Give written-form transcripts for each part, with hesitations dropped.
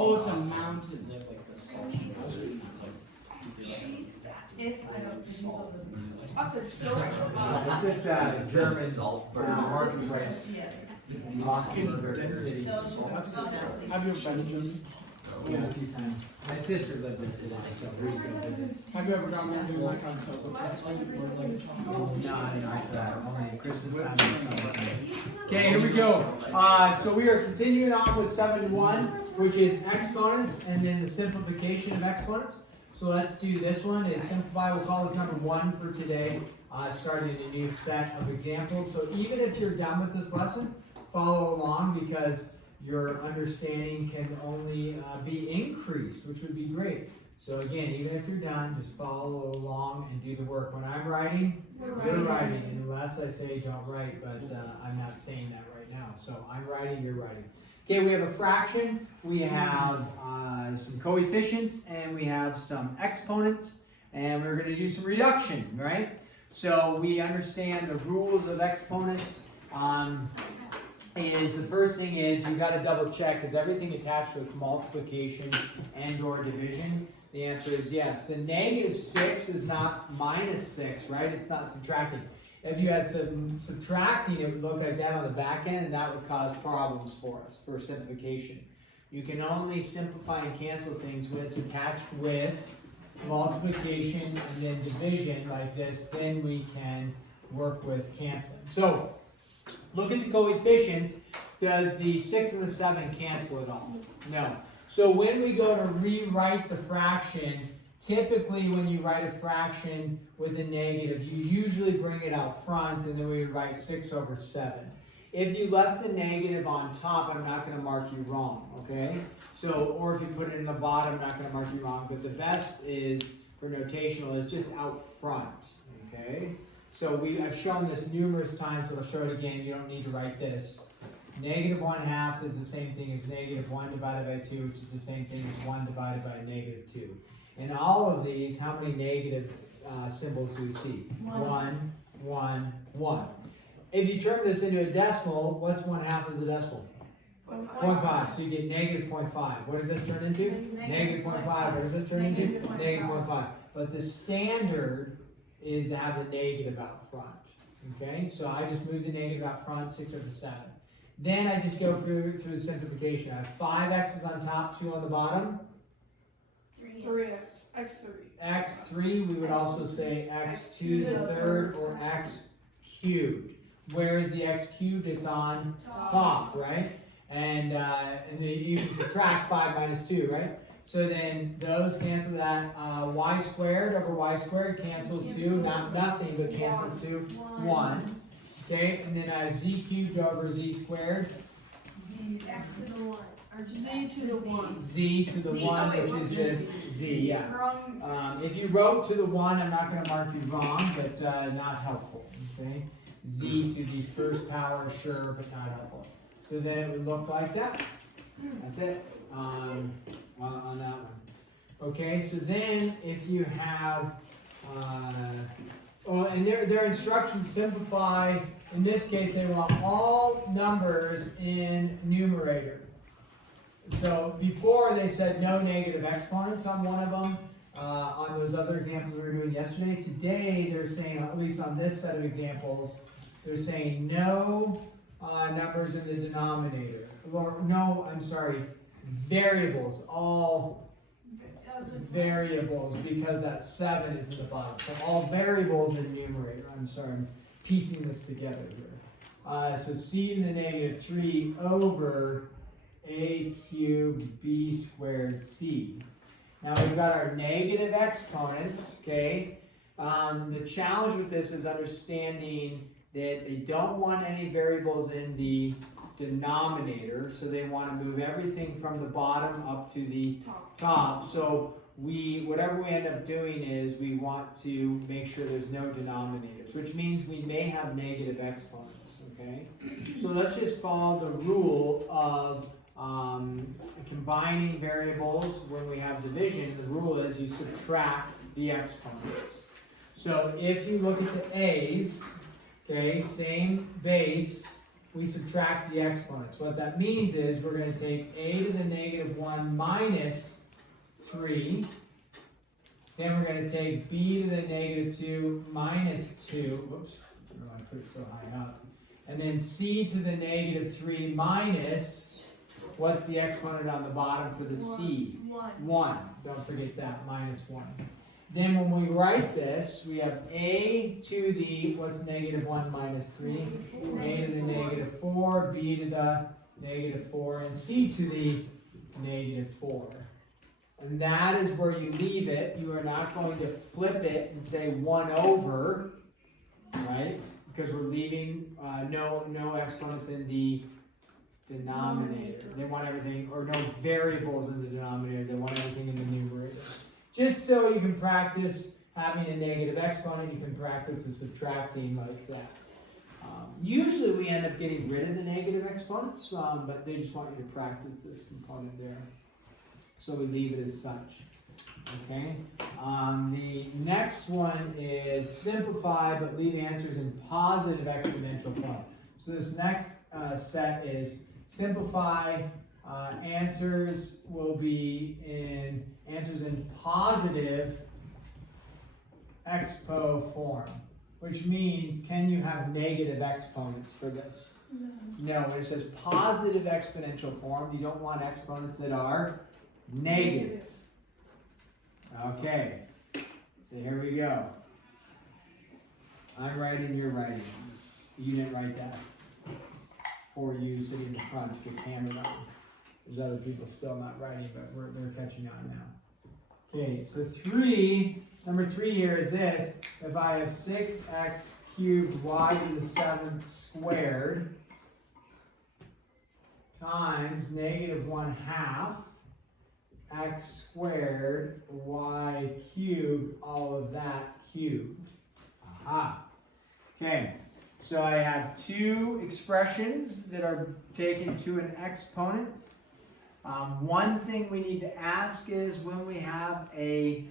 Oh, it's a mountain, like the salt. If I don't, the salt doesn't. It's just German Marcus writes Boston City. Have you ever been to Germany? Yeah, a few times. My sister lived there for a while, so we used to visit. Have you ever gone to like on No, I didn't like that. Only Christmas time and summertime. Okay, here we go. So we are continuing on with 7-1, which is exponents and then the simplification of exponents. So let's do this one. Is simplify. We'll call this number 1 for today. Starting a new set of examples. So even if you're done with this lesson, follow along because your understanding can only be increased, which would be great. So again, even if you're done, just follow along and do the work. When I'm writing, you're writing, unless I say don't write, but I'm not saying that right now. So I'm writing, you're writing. Okay, we have a fraction, we have some coefficients, and we have some exponents, and we're going to do some reduction, right? So we understand the rules of exponents. Is the first thing is you've got to double check, is everything attached with multiplication and or division? The answer is yes. The -6 is not -6, right? It's not subtracting. If you had some subtracting, it would look like that on the back end, and that would cause problems for us for simplification. You can only simplify and cancel things when it's attached with multiplication and then division like this, then we can work with canceling. So look at the coefficients. Does the 6 and the 7 cancel at all? No. So when we go to rewrite the fraction, typically when you write a fraction with a negative, you usually bring it out front and then we would write 6/7. If you left the negative on top, I'm not going to mark you wrong, okay? So, or if you put it in the bottom, I'm not going to mark you wrong, but the best is, for notational, is just out front, okay? So I've shown this numerous times, but I'll show it again. You don't need to write this. -1/2 is the same thing as -1 divided by 2, which is the same thing as 1 divided by -2. In all of these, how many negative symbols do we see? 1, 1, 1. If you turn this into a decimal, what's 1/2 as a decimal? 0.5. So you get -0.5. What does this turn into? -0.5. What does this turn into? -0.5. But the standard is to have the negative out front. Okay? So I just move the negative out front, 6/7. Then I just go through the simplification. I have 5 x's on top, 2 on the bottom. 3x. x3. x3, we would also say x to the third or x cubed. Where is the x cubed? It's on top, right? And you can subtract 5 minus 2, right? So then those cancel that. Y squared over y squared cancels to, not nothing, but cancels to 1. Okay, and then I have z cubed over z squared. X to the 1. Or Z to the 1. Z to the 1, which is just z, yeah. If you wrote to the 1, I'm not going to mark you wrong, but not helpful. Okay, z to the first power, sure, but not helpful. So then it would look like that. That's it on that one. Okay, so then if you have, and their instructions simplify. In this case, they want all numbers in numerator. So before they said no negative exponents on one of them, on those other examples we were doing yesterday. Today they're saying, at least on this set of examples, they're saying no numbers in the denominator. Or no, I'm sorry, variables, all variables, because that 7 is in the bottom. So all variables in numerator. I'm sorry, I'm piecing this together here. So c to the -3 over a cubed b squared c. Now we've got our negative exponents, okay? The challenge with this is understanding that they don't want any variables in the denominator, so they want to move everything from the bottom up to the top. So whatever we end up doing is we want to make sure there's no denominators, which means we may have negative exponents, okay? So let's just follow the rule of combining variables when we have division. The rule is you subtract the exponents. So if you look at the a's, okay, same base, we subtract the exponents. What that means is we're going to take a to the negative 1 minus 3. Then we're going to take b to the negative 2 minus 2. Whoops, I don't know why I put it so high up. And then c to the negative 3 minus, what's the exponent on the bottom for the c? 1. Don't forget that, minus 1. Then when we write this, we have a to the, what's negative 1 minus 3? A to the negative 4, b to the negative 4, and c to the negative 4. And that is where you leave it. You are not going to flip it and say 1 over, right? Because we're leaving no exponents in the denominator. They want everything, or no variables in the denominator. They want everything in the numerator. Just so you can practice having a negative exponent, you can practice the subtracting like that. Usually we end up getting rid of the negative exponents, but they just want you to practice this component there. So we leave it as such. Okay. The next one is simplify but leave answers in positive exponential form. So this next set is simplify. Answers will be in answers in positive expo form, which means can you have negative exponents for this? No. When it says positive exponential form, you don't want exponents that are negative. Okay, so here we go. I'm writing, you're writing. You didn't write that. Or you sitting in the front gets hammered on. There's other people still not writing, but they're catching on now. Okay, so number 3 here is this. If I have 6x cubed y to the 7th squared times negative 1/2 x squared y cubed, all of that cubed. Aha. Okay, so I have 2 expressions that are taken to an exponent. One thing we need to ask is when we have a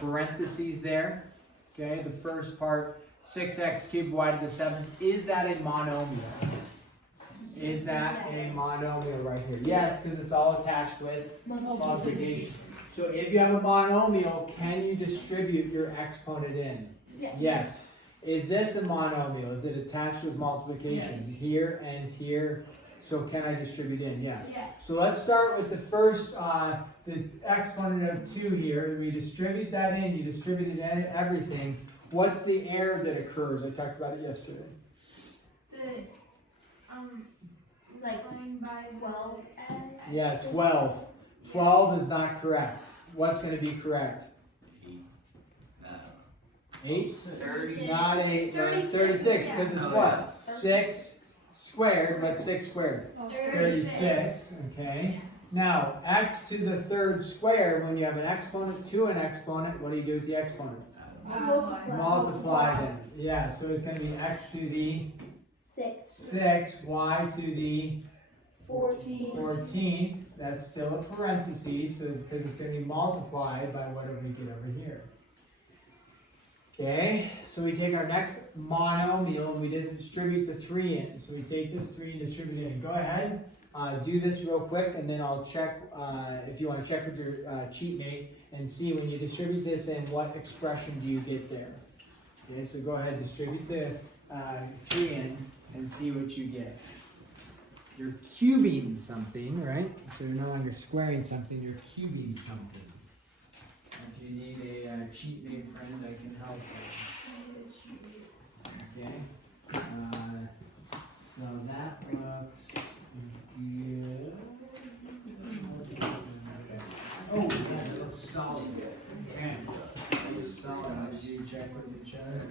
parentheses there, okay, the first part, 6x cubed y to the 7th, is that a monomial? Is that a monomial right here? Yes, because it's all attached with multiplication. So if you have a monomial, can you distribute your exponent in? Yes. Is this a monomial? Is it attached with multiplication? Yes. Here and here. So can I distribute in? Yeah. Yes. So let's start with the first, the exponent of 2 here. We distribute that in. You distribute it in everything. What's the error that occurs? I talked about it yesterday. By 12 and Yeah, 12. 12 is not correct. What's going to be correct? 8? 30. Not 8, 36, because it's what? 6 squared, but 6 squared. 36, okay. Now, x to the 3rd squared, when you have an exponent to an exponent, what do you do with the exponents? Multiply them. Yeah, so it's going to be x to the 6, y to the 14th. That's still a parenthesis, so because it's going to be multiplied by whatever we get over here. Okay, so we take our next monomial and we did distribute the 3 in. So we take this 3 and distribute it in. Go ahead, do this real quick, and then I'll check if you want to check with your cheat mate and see when you distribute this in, what expression do you get there. Okay, so go ahead, distribute the 3 in and see what you get. You're cubing something, right? So you're no longer squaring something, you're cubing something. If you need a cheat mate friend, I can help you. Okay. So that looks good. Oh, yeah, it looks solid. Okay. It's solid. Did you check with each other?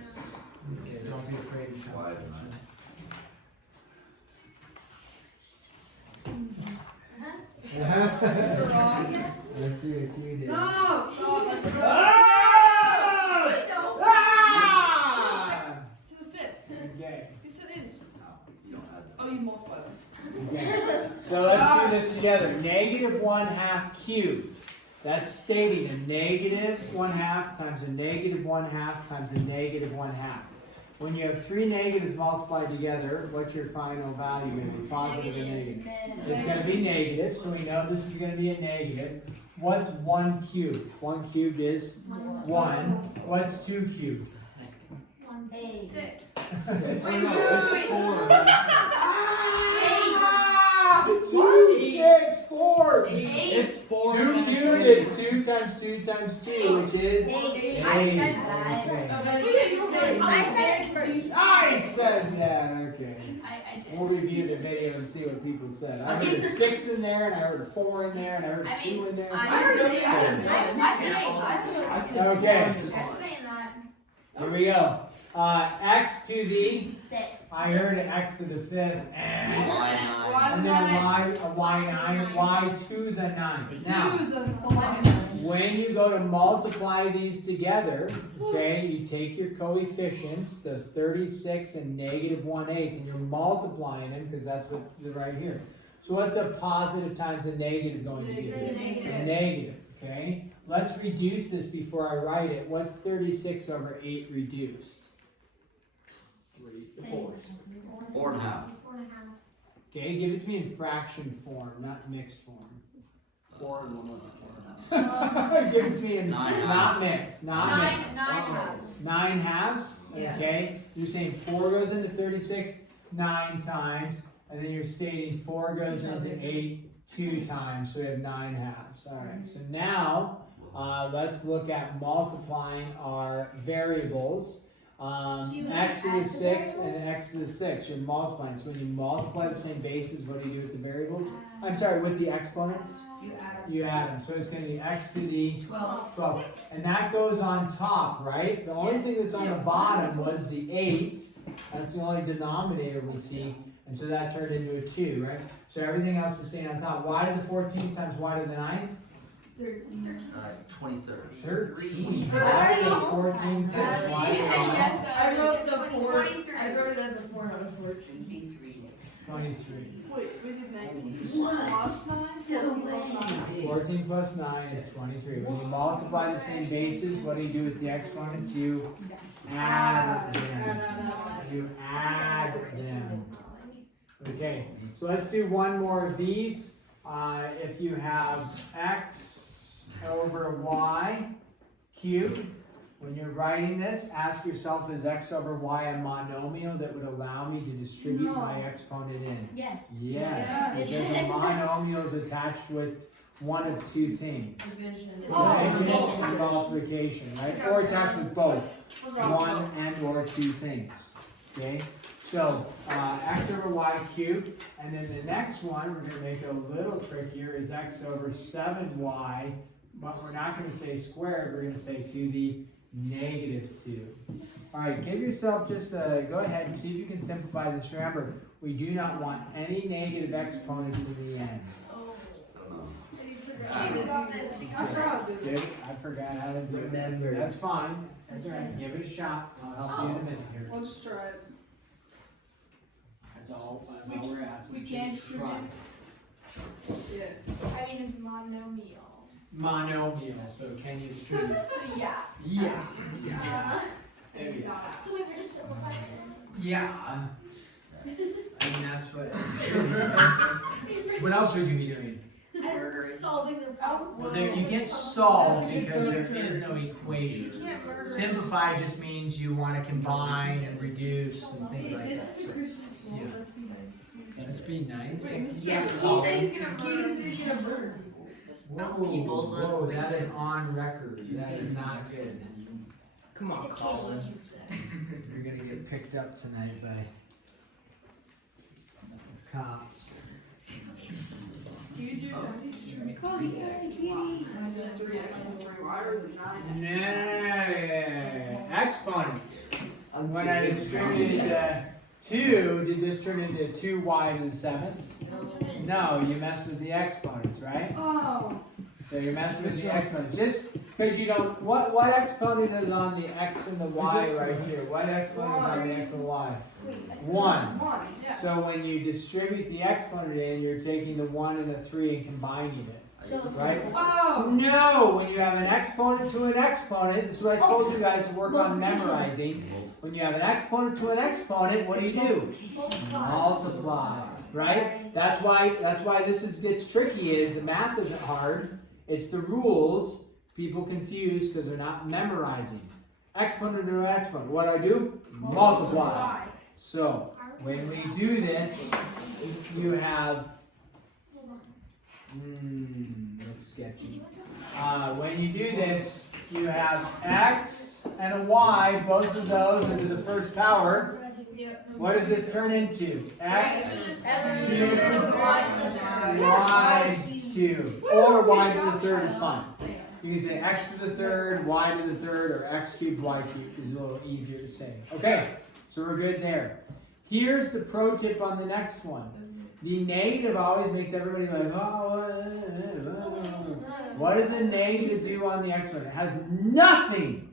Okay, don't be afraid to try. Let's see what you did. No! To the 5th. Okay. Yes, it is. You don't add that. Oh, you multiply them. Okay. So let's do this together. Negative 1/2 cubed. That's stating a negative 1/2 times a negative 1/2 times a negative 1/2. When you have three negatives multiplied together, what's your final value going to be? Positive or negative? It's going to be negative, so we know this is going to be a negative. What's 1 cubed? 1 cubed is 1. What's 2 cubed? 6. It's 4. 2, 6, 4. It's 4. 2 cubed is 2 times 2 times 2, which is 8. I said that. Okay. I said it first. I said that, okay. I did. We'll review the video and see what people said. I heard a 6 in there, and I heard a 4 in there, and I heard a 2 in there. I said Okay. I'm saying that. Here we go. X to the, 6. I heard x to the 5th, and then One y9, y to the 9th. Now, when you go to multiply these together, okay, you take your coefficients, the 36 and negative 1/8, and you're multiplying them because that's what's right here. So what's a positive times a negative going to be? A negative, okay? Let's reduce this before I write it. What's 36 over 8 reduced? 4. 4.5. Okay, give it to me in fraction form, not mixed form. 4 and 1. Give it to me in Nine not mixed, not mixed. 9 halves. 9 halves, Yeah. okay? You're saying 4 goes into 36 9 times, and then you're stating 4 goes into 8 2 times, so we have 9 halves. Alright, so now let's look at multiplying our variables. X to the 6 and x to the 6. You're multiplying. So when you multiply the same bases, what do you do with the variables? I'm sorry, with the exponents? You add them. So it's going to be x to the 12. And that goes on top, right? The only thing that's on the bottom was the 8. That's the only denominator we see. And so that turned into a 2, right? So everything else is staying on top. Y to the 14 times y to the 9th? 23rd. 13. Y to the 14 times y to the 9th? I wrote the 4. 23. I wrote it as a 4 out of 14. 23. Wait, we did 19. Plus 9? 14 plus 9 is 23. When you multiply the same bases, what do you do with the exponents? You add them. You add them. Okay, so let's do one more of these. If you have x over y cubed, when you're writing this, ask yourself, is x over y a monomial that would allow me to distribute my exponent in? Yes. Yes, because a monomial is attached with one of two things. Division. Division and multiplication, right? Or attached with both, one and or two things, okay? So, x over y cubed, and then the next one, we're gonna make it a little trickier, is x over 7y, but we're not gonna say squared, we're gonna say to the negative 2. All right, give yourself just go ahead and see if you can simplify this. Remember, we do not want any negative exponents in the end. Dude, I forgot how to do it. Remember. That's fine. That's all right. Give it a shot. I'll help you in a minute here. We'll just try it. That's all we're asking. We can't Just try. Yes. I mean, it's monomial. Monomial, so can you distribute? So yeah. Yeah. Yeah. There you go. So we were just simplifying it. Yeah. I mean, that's what. What else would you be doing? Solving the problem. Well, there you get solve because there is no You equation. can't murder. Simplify just means you want to combine and reduce and things like that. This is a Christian school. Yeah. Let's be nice. Let's be nice. Yeah, he said he's gonna murder people. Whoa, that is on record. That is not good. Come on, Colin. You're gonna get picked up tonight by cops. No, exponents. When I distributed 2, did this turn into 2y to the 7th? No, you messed with the exponents, right? Oh. So you're messing with the exponents. Just because you don't, what exponent is on the x and the y right here? What exponent is on the x and the y? 1. 1, yes. So when you distribute the exponent in, you're taking the 1 and the 3 and combining it. Right? Oh. No, when you have an exponent to an exponent, this is what I told you guys to work on memorizing. When you have an exponent to an exponent, what do? Multiply, right? That's why this gets tricky. Is the math isn't hard. It's the rules people confuse because they're not memorizing. Exponent to an exponent. What do? Multiply. So when we do this, you have. Looks sketchy. When you do this, you have x and a y. Both of those are to the first power. What does this turn into? X cubed y cubed. Or y to the third is fine. You can say x to the third, y to the third, or x cubed, y cubed is a little easier to say. Okay, so we're good there. Here's the pro tip on the next one. The negative always makes everybody like, what does a negative do on the exponent? It has nothing,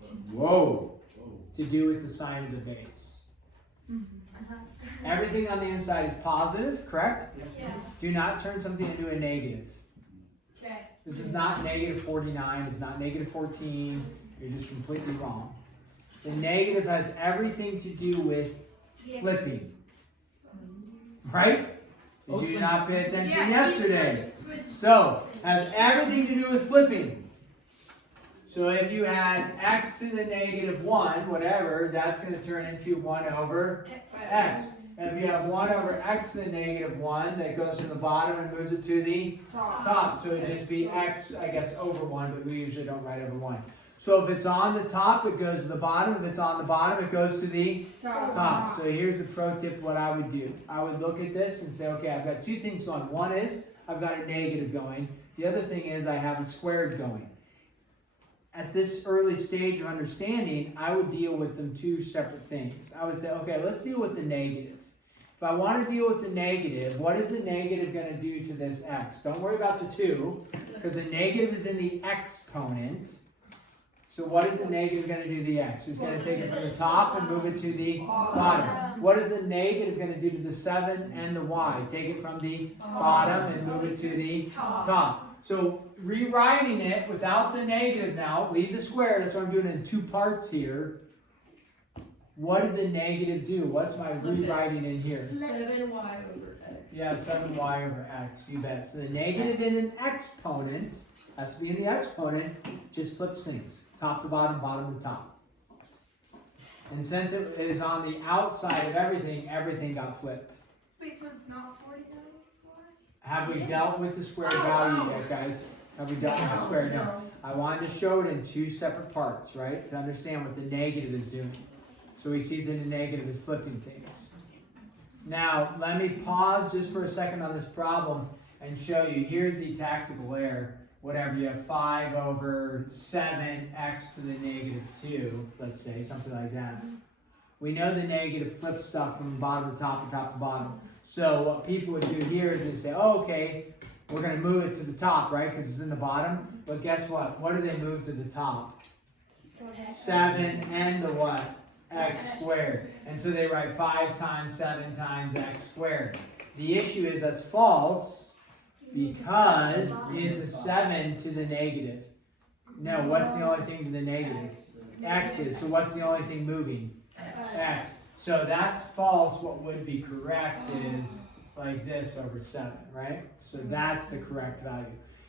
to do with the sign of the base. Everything on the inside is positive, correct? Yeah. Do not turn something into a negative. Okay. This is not negative 49, it's not negative 14, you're just completely wrong. The negative has everything to do with flipping. Right? Did you not pay attention yesterday? So, has everything to do with flipping. So if you had x to the negative 1, whatever, that's going to turn into 1 over x. And if you have 1 over x to the negative 1, that goes from the bottom and moves it to the top. So it would just be x, I guess, over 1, but we usually don't write over 1. So if it's on the top, it goes to the bottom. If it's on the bottom, it goes to the top. So here's the pro tip, what I would do. I would look at this and say, okay, I've got two things going. One is, I've got a negative going. The other thing is, I have a squared going. At this early stage of understanding, I would deal with them two separate things. I would say, okay, let's deal with the negative. If I want to deal with the negative, what is the negative going to do to this x? Don't worry about the 2, because the negative is in the exponent. So what is the negative going to do to the x? It's going to take it from the top and move it to the bottom. What is the negative going to do to the 7 and the y? Take it from the bottom and move it to the top. So rewriting it without the negative now, leave the square, that's what I'm doing in two parts here. What did the negative do? What's my rewriting in here? 7y over x. Yeah, 7y over x, you bet. So the negative in an exponent, has to be in the exponent, just flips things. Top to bottom, bottom to top. And since it is on the outside of everything, everything got flipped. Wait, so it's not 49? Have we dealt with the square value yet, guys? Have we dealt with the square? No. I wanted to show it in two separate parts, right? To understand what the negative is doing. So we see that the negative is flipping things. Now, let me pause just for a second on this problem and show you. Here's the tactical error. Whatever, you have 5 over 7x to the negative 2, let's say, something like that. We know the negative flips stuff from bottom to top and top to bottom. So what people would do here is they say, oh, okay, we're going to move it to the top, right, because it's in the bottom. But guess what? What do they move to the top? 7 and the what? X squared. And so they write 5 times 7 times x squared. The issue is that's false. Because is the 7 to the negative? No, what's the only thing to the negative? X is. So what's the only thing moving? X. So that's false. What would be correct is like this over 7, right? So that's the correct value.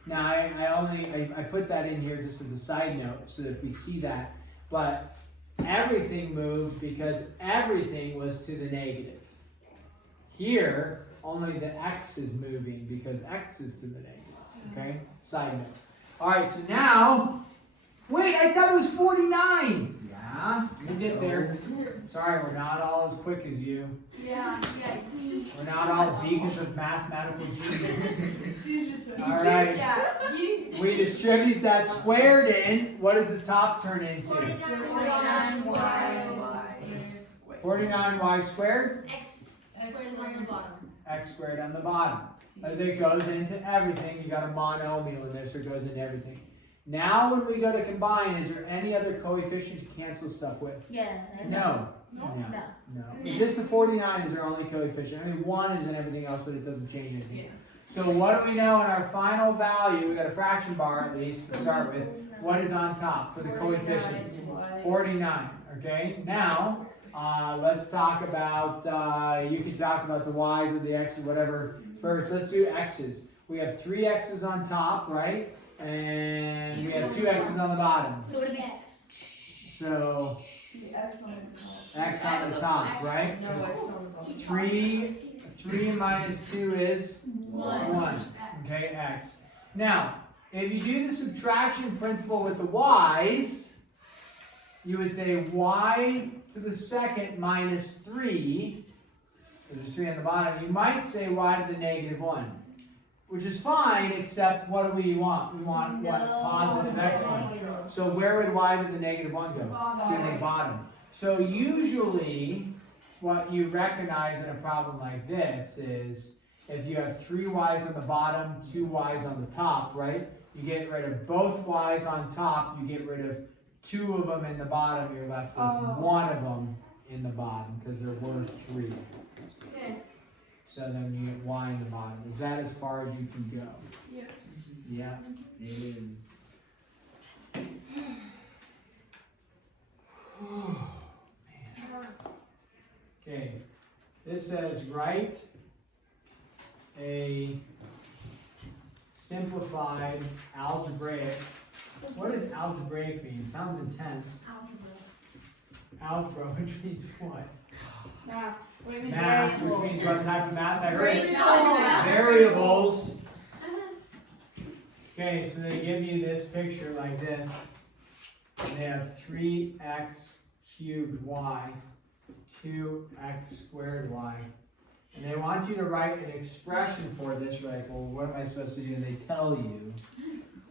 Now I put that in here just as a side note so that if we see that. But everything moved because everything was to the negative. Here, only the x is moving because x is to the negative, okay? Side note. All right, so now, wait, I thought it was 49. Yeah, we'll get there. Sorry, we're not all as quick as you. Yeah. We're not all beacons of mathematical genius. She's just All right, Yeah. we distribute that squared in. What does the top turn into? 49y squared? X squared on the bottom. X squared on the bottom. As it goes into everything, you got a monomial in there, so it goes into everything. Now when we go to combine, is there any other coefficient to cancel stuff with? Yeah. No. Is this the 49 is their only coefficient? I mean, 1 is in everything else, but it doesn't change anything. Yeah. So what do we know in our final value? We got a fraction bar at least to start with. What is on top for the coefficients? 49. Okay. Now let's talk about. You can talk about the y's or the x's, whatever. First, let's do x's. We have 3 x's on top, right? And we have 2 x's on the bottom. So what would be x? So The X on the top. x on the top, right? No, X on the bottom. 3 minus 2 is 1. Okay, x. Now, if you do the subtraction principle with the y's, you would say y to the second minus 3, because there's 3 on the bottom. You might say y to the negative 1, which is fine, except what do we want? We want what? Positive exponent. So where would y to the negative 1 go? To the bottom. So usually, what you recognize in a problem like this is if you have 3 y's on the bottom, 2 y's on the top, right? You get rid of both y's on top, you get rid of 2 of them in the bottom, you're left with 1 of them in the bottom because they're worth 3. Okay. So then you get y in the bottom. Is that as far as you can go? Yes. Yeah, it is. Okay, this says write a simplified algebraic. What does algebraic mean? It sounds intense. Algebra, which means what? Math. Wait a minute. Math, which means what type of math? I heard Variables. variables. Okay, so they give you this picture like this. And they have 3x cubed y, 2x squared y. And they want you to write an expression for this. You're like, well, what am I supposed to do? And they tell you.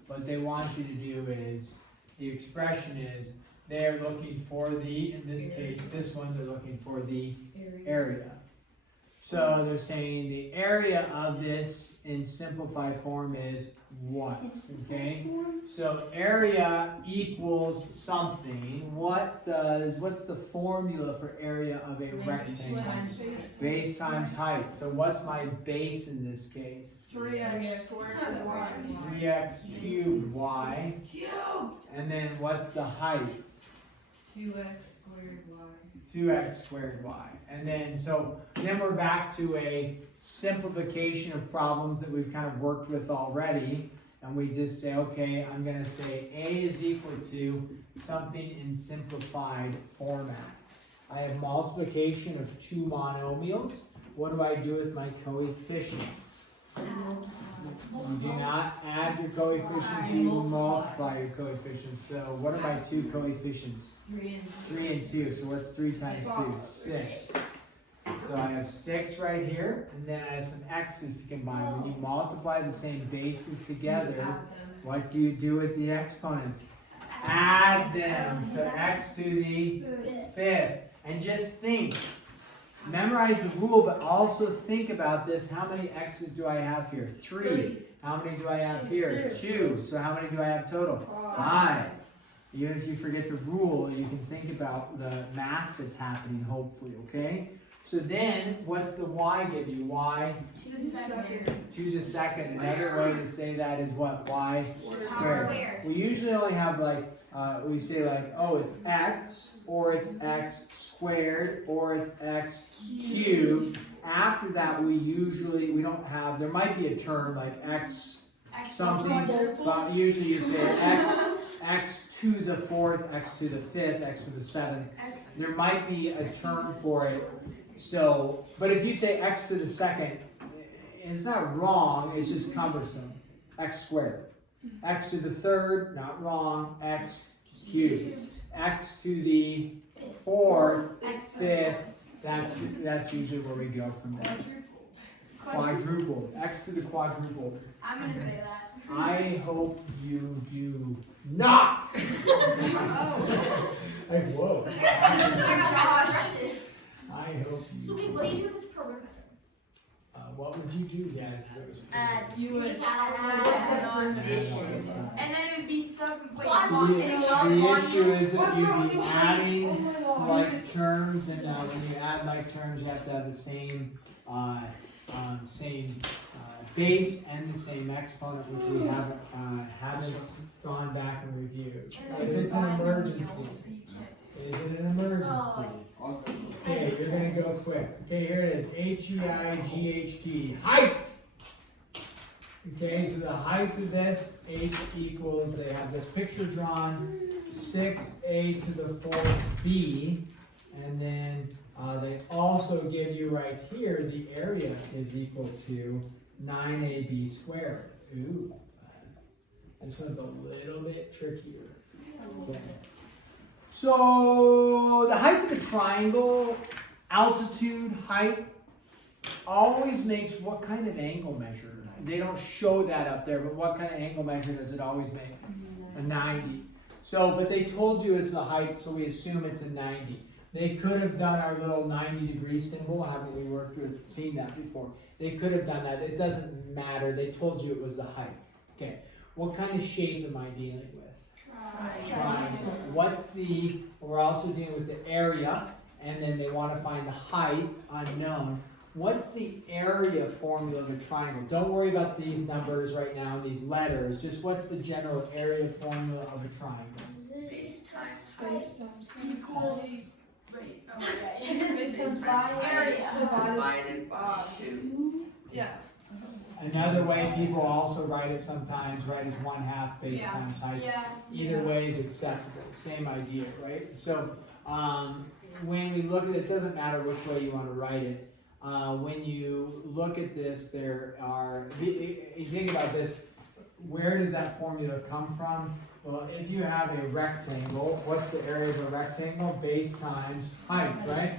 What they want you to do is, the expression is, they're looking for the, in this case, this one, they're looking for the area. So they're saying the area of this in simplified form is what? Okay? So area equals something. What's the formula for area of a rectangle? Base times height. So what's my base in this case? 3x squared y. 3x cubed y. And then what's the height? 2x squared y. 2x squared y. And then, then we're back to a simplification of problems that we've kind of worked with already. And we just say, okay, I'm going to say A is equal to something in simplified format. I have multiplication of 2 monomials. What do I do with my coefficients? You do not add your coefficients, you multiply your coefficients. So what are my 2 coefficients? 3 and 2. So what's 3 times 2? 6. So I have 6 right here, and then I have some x's to combine. When you multiply the same bases together, what do you do with the exponents? Add them. So x to the 5th. And just think. Memorize the rule, but also think about this. How many x's do I have here? 3. How many do I have here? 2. So how many do I have total? 5. Even if you forget the rule, you can think about the math that's happening, hopefully, okay? So then, what's the y give you? Y To the second. to the second. Another way to say that is what? Y squared. Squared. We usually only have we say oh, it's x, or it's x squared, or it's x cubed. After that, we don't have, there might be a term like x something, but usually you say x to the 4th, x to the 5th, x to the 7th. There might be a term for it. So, but if you say x to the 2nd, it's not wrong, it's just cumbersome. X squared. X to the 3rd, not wrong, x cubed. X to the 4th, 5th, that's usually where we go from there. Quadrupled. X to the quadrupled. I'm gonna say that. I hope you do not. Like, whoa. I hope you. So wait, what do you do if it's per work method? What would you do? Yeah. You would add on addition. and then it would be some The issue is that you'd be adding like terms, and when you add like terms, you have to have the same base and the same exponent, which we haven't gone back and reviewed. If it's an emergency, is it an emergency? Okay, you're gonna go quick. Okay, here it is, Height, height! Okay, so the height of this, h equals, they have this picture drawn, 6a to the 4th b, and then they also give you right here, the area is equal to 9ab squared. Ooh, this one's a little bit trickier. Okay. So the height of the triangle, altitude, height, always makes what kind of angle measure? They don't show that up there, but what kind of angle measure does it always make? A 90. So, but they told you it's the height, so we assume it's a 90. They could have done our little 90-degree symbol. Haven't we seen that before? They could have done that. It doesn't matter. They told you it was the height. Okay. What kind of shape am I dealing with? Triangle. We're also dealing with the area, and then they want to find the height, unknown. What's the area formula of a triangle? Don't worry about these numbers right now, these letters. Just what's the general area formula of a triangle? Base times Base height times equals. Wait, oh okay. Base times area. Divided by 2. Yeah. Another way people also write it sometimes, right, is 1/2 base times height. Yeah. Either way is acceptable. Same idea, right? So when we look at it, it doesn't matter which way you want to write it. When you look at this, you think about this, where does that formula come from? Well, if you have a rectangle, what's the area of a rectangle? Base times height, right?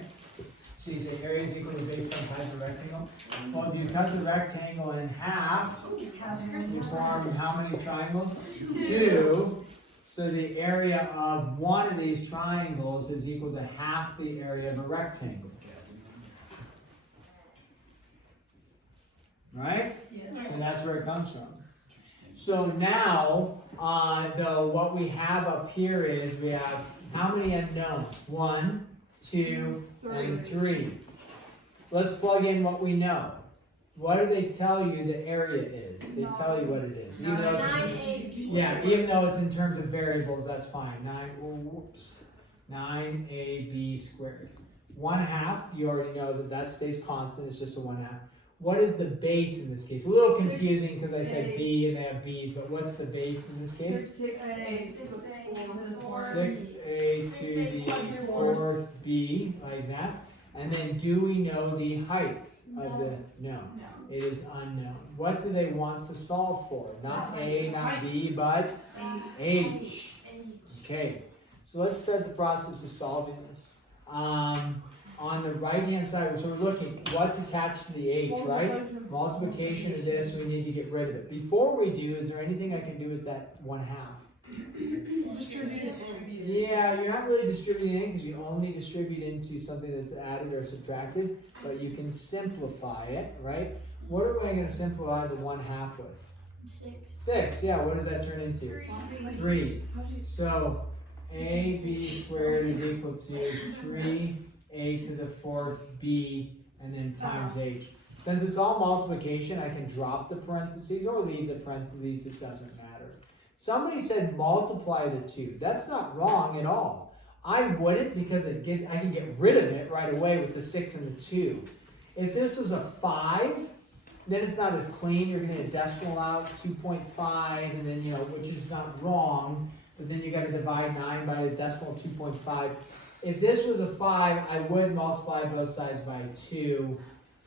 So you say area is equal to base times height of a rectangle. Well, if you cut the rectangle in half, you form how many triangles? 2. So the area of one of these triangles is equal to half the area of a rectangle. Right? So that's where it comes from. So now, what we have up here is we have how many unknowns? 1, 2, and 3. Let's plug in what we know. What do they tell you the area is? They tell you what it is. Even though it's even though it's in terms of variables, that's fine. 9ab squared. 1/2, you already know that stays constant, it's just a 1/2. What is the base in this case? A little confusing because I said b and they have b's, but what's the base in this case? 6a to the 4th. 6a to the 4th b, like that. And then do we know the height of the, no, it is unknown. What do they want to solve for? Not a, not b, but h. Okay, so let's start the process of solving this. On the right-hand side, so we're looking, what's attached to the h, right? Multiplication of this, we need to get rid of it. Before we do, is there anything I can do with that 1/2? Distribute. Yeah, you're not really distributing in because you only distribute into something that's added or subtracted, but you can simplify it, right? What am I going to simplify the 1/2 with? 6, yeah, what does that turn into? 3. So, ab squared is equal to 3a to the 4th b, and then times h. Since it's all multiplication, I can drop the parentheses or leave the parentheses, it doesn't matter. Somebody said multiply the 2. That's not wrong at all. I wouldn't because I can get rid of it right away with the 6 and the 2. If this was a 5, then it's not as clean. You're going to decimal out 2.5, and then, which is not wrong, but then you got to divide 9 by the decimal 2.5. If this was a 5, I would multiply both sides by 2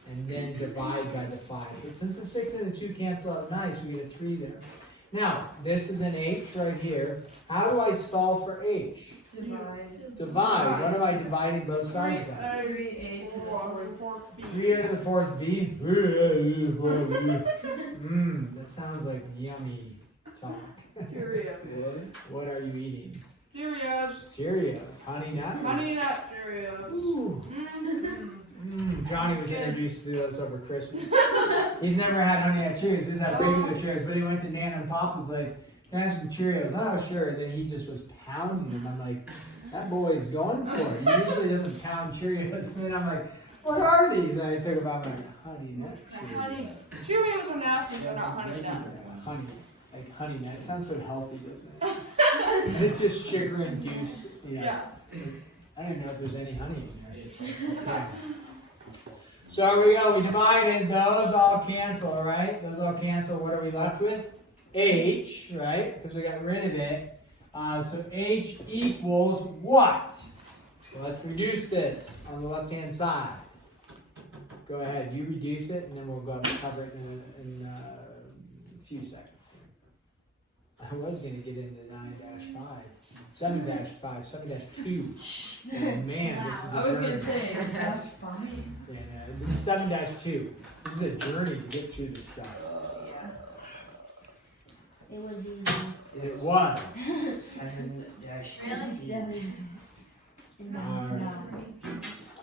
and then divide by the 5. But since the 6 and the 2 cancel out nice, we get a 3 there. Now, this is an h right here. How do I solve for h? Divide. What am I dividing both sides by? 3a to the 4th. 3a to the 4th b. That sounds like yummy talk. Cheerios. What are you eating? Cheerios. Cheerios. Honey nut? Honey nut Cheerios. Ooh. Johnny was introduced to those over Christmas. He's never had honey nut Cheerios. He's had regular Cheerios, but he went to Nana and Pop was like, can I have some Cheerios? Oh, sure. And then he just was pounding them. I'm like, that boy is going for it. He usually doesn't pound Cheerios. And then I'm like, What are these? I took about my honey nut. Honey. Cheerios are nasty, they're not honey nut. Honey. Like honey nut. It sounds so healthy, doesn't it? It's just sugar induced. Yeah. I don't know if there's any honey in there. Yeah. So here we go. We divided those all cancel, right? Those all cancel. What are we left with? H, right? Because we got rid of it. So H equals what? Well, let's reduce this on the left-hand side. Go ahead. You reduce it, and then we'll go and cover it in a few seconds. I was going to get into 9-5. 7-5, 7-2. Oh man, this is a I was journey. gonna say, that's fine. Yeah, no, 7-2. This is a journey to get through this stuff. It was easy. It was. 7-.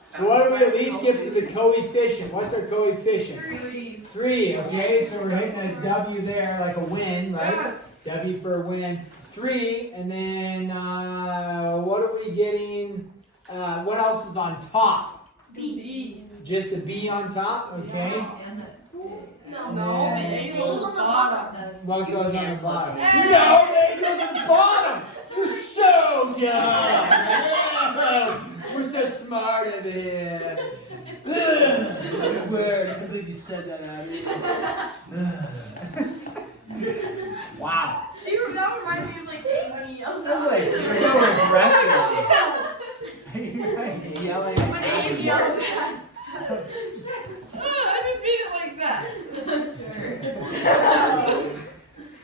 So what do we at least get for the coefficient? What's our coefficient? 3, okay, so we're hitting a W there like a win, right? Yes. W for a win. 3, and then what are we getting? What else is on top? B. Just a B on top, okay? And the, No, And the then- angel's on the bottom. What goes on the bottom? Hey! No, it goes on the bottom! You're so dumb! We're so smart over here. Weird, I can't believe you said that out Wow. That reminded me of like A when he yells That's out. like so aggressive. Yelling When at Abe me. yells out. I didn't mean it like that.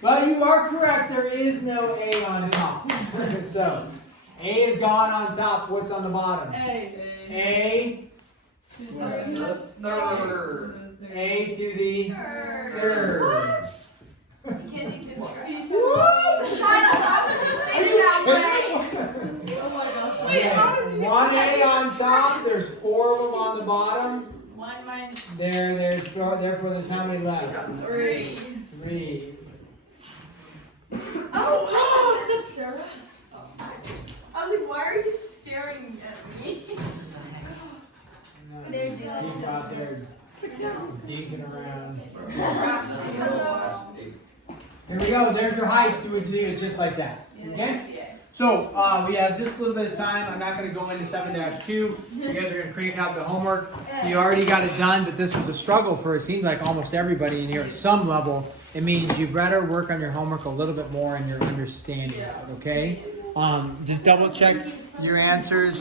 Well, you are correct. There is no A on top. So, A is gone on top. What's on the bottom? A. A. Third. A to the third. Can't you subtract? What? Shut up! How would you think that way? oh my gosh. Wait, how did you get 1 A on top. There's 4 of them on the bottom. 1 minus There's 4. Therefore, there's how many left? 3. 3. Oh, is that Sarah? I was like, why are you staring at me? No, he's out there digging around. Here we go. There's your height. You would do it just like that. Okay? So we have just a little bit of time. I'm not going to go into 7-2. You guys are going to crank out the homework. You already got it done, but this was a struggle for it seems like almost everybody in here at some level. It means you better work on your homework a little bit more and your understanding of it, okay? Just double check your answers.